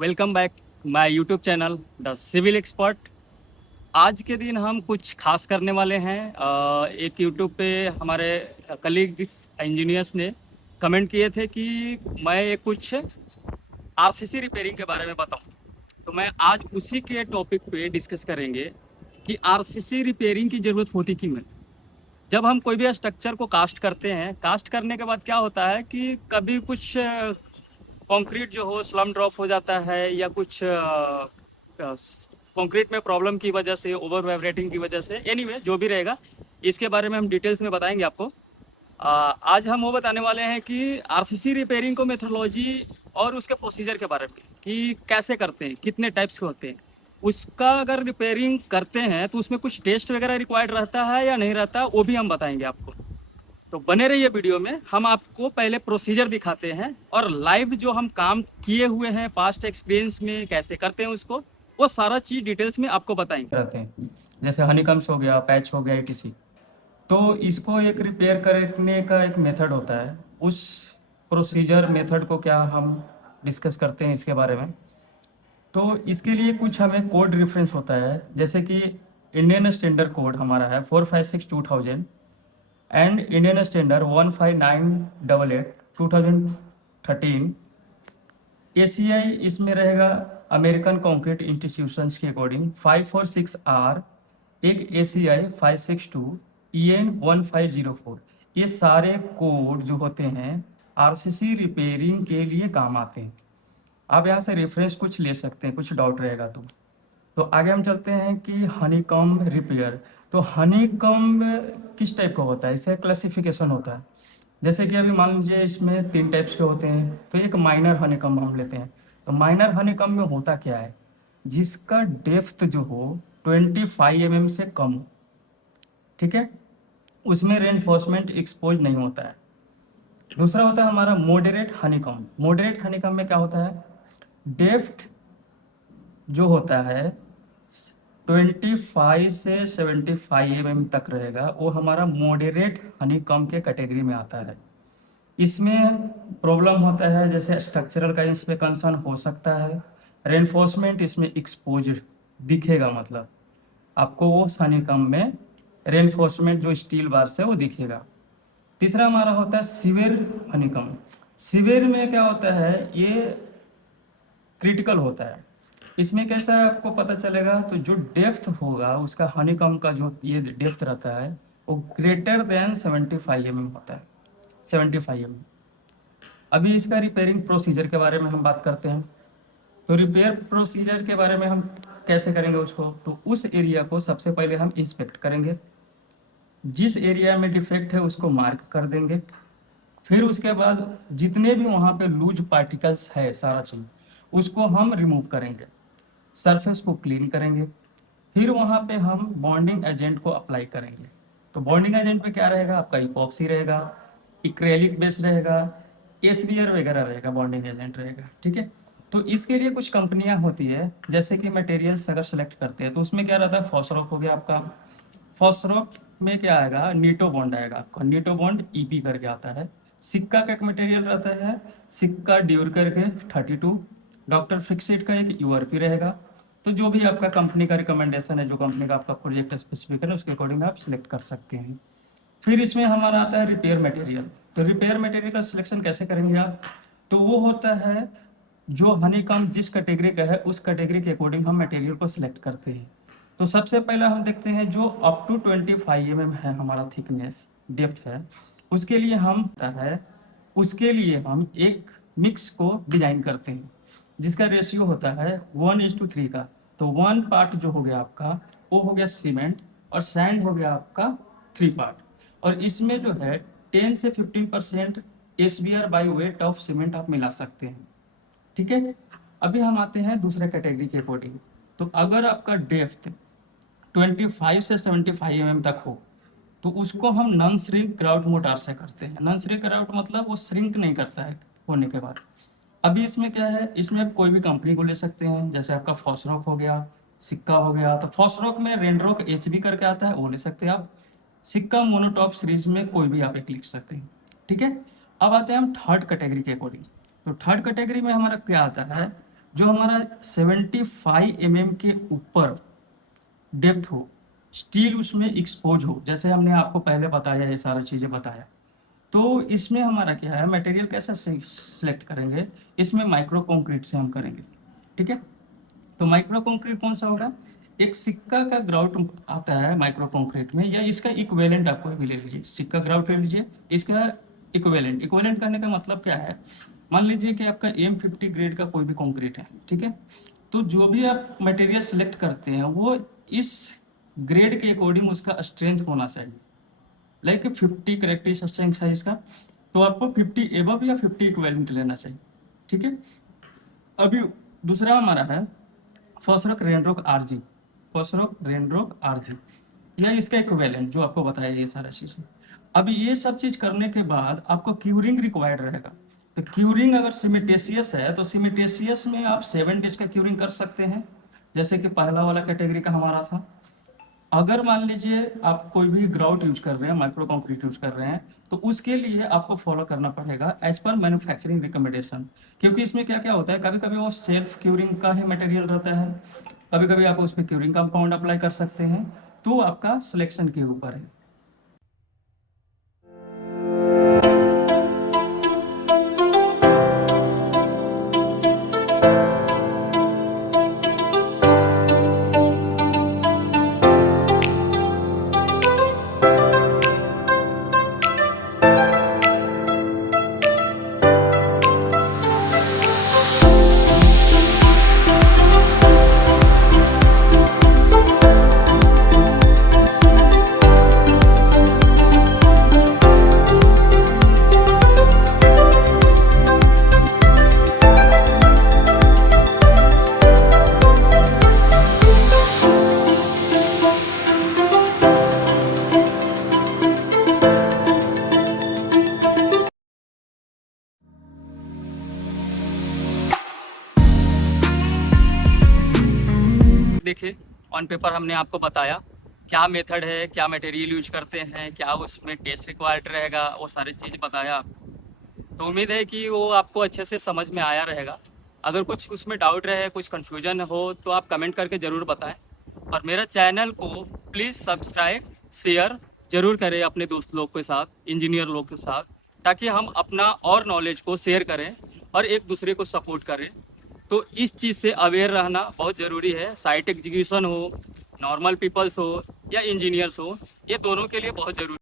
Welcome back my YouTube channel the civil expert. आज के दिन हम कुछ खास करने वाले हैं। एक यूट्यूब पे हमारे कलीग्स इंजीनियर्स ने कमेंट किए थे कि मैं ये कुछ आरसीसी रिपेयरिंग के बारे में बताऊं। तो मैं आज उसी के टॉपिक पे डिस्कस करेंगे कि आरसीसी रिपेयरिंग की ज़रूरत होती क्यों है। जब हम कोई भी स्ट्रक्चर को कास्ट करते हैं, कास्ट करने के बाद क्या होता है कि कभी कुछ कंक्रीट जो हो स्लम ड्रॉप हो जाता है या कुछ कंक्रीट में प्रॉब्लम की वजह से, ओवर वाइब्रेटिंग की वजह से, एनीवे जो भी रहेगा इसके बारे में हम डिटेल्स में बताएंगे आपको। आज हम वो बताने वाले हैं कि आरसीसी रिपेयरिंग को मेथोडोलॉजी और उसके प्रोसीजर के बारे में कि कैसे करते हैं, कितने टाइप्स के होते हैं। उसका अगर रिपेयरिंग करते हैं तो उसमें कुछ टेस्ट वगैरह रिक्वायर्ड रहता है या नहीं रहता, वो भी हम बताएंगे आपको। तो बने रहिए वीडियो में। हम आपको पहले प्रोसीजर दिखाते हैं और लाइव जो हम काम किए हुए हैं पास्ट एक्सपीरियंस में कैसे करते हैं उसको, वो सारा चीज़ डिटेल्स में आपको बताएंगे। रहते हैं, जैसे हनीकम्स हो गया, पैच हो गया, etc। तो इसको एक रिपेयर करने का एक मेथड होता है। उस प्रोसीजर मेथड को क्या हम डिस्कस करते हैं इसके बारे में। तो इसके लिए कुछ हमें कोड रेफरेंस होता है, जैसे कि इंडियन स्टैंडर्ड कोड हमारा है 456/2000 एंड इंडियन स्टैंडर्ड 15988/2013। एसीआई इसमें रहेगा अमेरिकन कंक्रीट इंस्टीट्यूशंस के अकॉर्डिंग 546R, एक एसीआई 562 EN 1504। ये सारे कोड जो होते हैं आरसीसी रिपेयरिंग के लिए काम आते हैं। आप यहाँ से रेफरेंस कुछ ले सकते हैं, कुछ डाउट रहेगा तो आगे हम चलते हैं कि हनीकॉम्ब रिपेयर। तो हनीकॉम्ब किस टाइप का होता है, इसका क्लासिफिकेशन होता है। जैसे कि अभी मान लीजिए इसमें 3 टाइप्स के होते हैं, तो एक माइनर हनीकॉम्ब हम लेते हैं। तो माइनर हनीकॉम्ब में होता क्या है, जिसका डेप्थ जो हो 25 mm से कम हो, ठीक है, उसमें रेनफोर्समेंट एक्सपोज नहीं होता है। दूसरा होता है हमारा मॉडरेट हनीकॉम्ब। मॉडरेट हनीकॉम्ब में क्या होता है, डेप्थ जो होता है 25 से 75 mm तक रहेगा, वो हमारा मॉडरेट हनीकॉम्ब के कैटेगरी में आता है। इसमें प्रॉब्लम होता है जैसे स्ट्रक्चरल का इसमें कंसर्न हो सकता है, रेनफोर्समेंट इसमें एक्सपोज दिखेगा, मतलब आपको वो हनीकॉम्ब में रेनफोर्समेंट जो स्टील बार से वो दिखेगा। तीसरा हमारा होता है सीवियर हनीकॉम्ब। सीवियर में क्या होता है, ये क्रिटिकल होता है। इसमें कैसा है आपको पता चलेगा, तो जो डेप्थ होगा उसका हनीकॉम्ब का जो ये डेप्थ रहता है वो ग्रेटर देन 75 mm होता है, 75 mm। अभी इसका रिपेयरिंग प्रोसीजर के बारे में हम बात करते हैं। तो रिपेयर प्रोसीजर के बारे में हम कैसे करेंगे उसको, तो उस एरिया को सबसे पहले हम इंस्पेक्ट करेंगे। जिस एरिया में डिफेक्ट है उसको मार्क कर देंगे। फिर उसके बाद जितने भी वहाँ पे लूज पार्टिकल्स है सारा चीज़ उसको हम रिमूव करेंगे, सरफेस को क्लीन करेंगे। फिर वहाँ पे हम बॉन्डिंग एजेंट को अप्लाई करेंगे। तो बॉन्डिंग एजेंट पे क्या रहेगा, आपका इपॉक्सी रहेगा, इक्रेलिक बेस रहेगा, एसबीआर वगैरह रहेगा, बॉन्डिंग एजेंट रहेगा, ठीक है। तो इसके लिए कुछ कंपनियां होती है, जैसे कि मटेरियल्स अगर सेलेक्ट करते हैं तो उसमें क्या रहता है, फॉस्फरॉक हो गया आपका। फॉस्फरॉक में क्या आएगा, नीटो बॉन्ड आएगा आपका, नीटो बॉन्ड ईपी करके आता है। सिक्का का एक मटेरियल रहता है, सिक्का ड्यूर करके 32। डॉक्टर फिक्सिट का एक यूआरपी रहेगा। तो जो भी आपका कंपनी का रिकमेंडेशन है, जो कंपनी का आपका प्रोजेक्ट स्पेसिफिक है उसके अकॉर्डिंग आप सिलेक्ट कर सकते हैं। फिर इसमें हमारा आता है रिपेयर मटेरियल। तो रिपेयर मटेरियल का सिलेक्शन कैसे करेंगे आप, तो वो होता है जो हनीकॉम्ब जिस कैटेगरी का है उस कैटेगरी के अकॉर्डिंग हम मटेरियल को सिलेक्ट करते हैं। तो सबसे पहला हम देखते हैं जो अप टू 25 mm है हमारा थिकनेस, डेप्थ है, उसके लिए उसके लिए हम एक मिक्स को डिजाइन करते हैं जिसका रेशियो होता है 1:3 का। तो 1 पार्ट जो हो गया आपका वो हो गया सीमेंट, और सैंड हो गया आपका 3 पार्ट। और इसमें जो है 10 से 15% SBR by weight of cement आप मिला सकते हैं, ठीक है। अभी हम आते हैं दूसरे कैटेगरी के अकॉर्डिंग। तो अगर आपका डेप्थ 25 से 75 mm तक हो तो उसको हम नॉन श्रिंक ग्राउट मोटार से करते हैं। नॉन श्रिंक ग्राउट मतलब वो श्रिंक नहीं करता है होने के बाद। अभी इसमें क्या है, इसमें आप कोई भी कंपनी को ले सकते हैं, जैसे आपका फॉसरॉक हो गया, सिक्का हो गया। तो फॉसरॉक में रेनरॉक एचबी करके आता है, वो ले सकते हैं आप। सिक्का मोनोटॉप सीरीज में कोई भी आप एक लिख सकते हैं, ठीक है। अब आते हैं हम थर्ड कैटेगरी के अकॉर्डिंग। तो थर्ड कैटेगरी में हमारा क्या आता है, जो हमारा 75 के ऊपर डेप्थ हो, स्टील उसमें एक्सपोज हो, जैसे हमने आपको पहले बताया, ये सारा चीज़ें बताया। तो इसमें हमारा क्या है, मटेरियल कैसे सिलेक्ट करेंगे, इसमें माइक्रो कंक्रीट से हम करेंगे, ठीक है। तो माइक्रो कंक्रीट कौन सा होगा, एक सिक्का का ग्राउट आता है माइक्रो कंक्रीट में, या इसका इक्विवेलेंट आप कोई भी ले लीजिए, सिक्का ग्राउट ले लीजिए, इसका इक्विवेलेंट। इक्विवेलेंट करने का मतलब क्या है, मान लीजिए कि आपका M50 ग्रेड का कोई भी कंक्रीट है, ठीक है। तो जो भी आप मटेरियल सिलेक्ट करते हैं वो इस ग्रेड के अकॉर्डिंग उसका स्ट्रेंथ होना चाहिए। लाइक 50 करेक्टिव स्ट्रेंथ है इसका, तो आपको 50 एबव या 50 इक्विवेलेंट लेना चाहिए, ठीक है। अभी दूसरा हमारा है फॉस्फोरस रेनरॉक आरजी, फॉस्फोरस रेनरॉक आरजी, या इसका इक्विवेलेंट जो आपको बताया ये सारा चीज़। अभी ये सब चीज़ करने के बाद आपको क्यूरिंग रिक्वायर्ड रहेगा। तो क्यूरिंग अगर सीमेंटेशियस है तो सीमेंटेशियस में आप 7 डेज का क्यूरिंग कर सकते हैं, जैसे कि पहला वाला कैटेगरी का हमारा था। अगर मान लीजिए आप कोई भी ग्राउट यूज कर रहे हैं, माइक्रो कंक्रीट यूज कर रहे हैं, तो उसके लिए आपको फॉलो करना पड़ेगा एज पर मैन्युफैक्चरिंग रिकमेंडेशन। क्योंकि इसमें क्या क्या होता है, कभी कभी वो सेल्फ क्यूरिंग का ही मटेरियल रहता है, कभी कभी आप उसमें क्यूरिंग कंपाउंड अप्लाई कर सकते हैं, तो आपका सिलेक्शन के ऊपर है। देखिए, ऑन पेपर हमने आपको बताया क्या मेथड है, क्या मटेरियल यूज करते हैं, क्या उसमें टेस्ट रिक्वायर्ड रहेगा, वो सारी चीज़ बताया आपको। तो उम्मीद है कि वो आपको अच्छे से समझ में आया रहेगा। अगर कुछ उसमें डाउट रहे, कुछ कन्फ्यूजन हो, तो आप कमेंट करके ज़रूर बताएं। और मेरा चैनल को प्लीज़ सब्सक्राइब, शेयर ज़रूर करें अपने दोस्त लोग के साथ, इंजीनियर लोग के साथ, ताकि हम अपना और नॉलेज को शेयर करें और एक दूसरे को सपोर्ट करें। तो इस चीज़ से अवेयर रहना बहुत ज़रूरी है। साइट एग्जीक्यूशन हो, नॉर्मल पीपल्स हो या इंजीनियर्स हो, ये दोनों के लिए बहुत ज़रूरी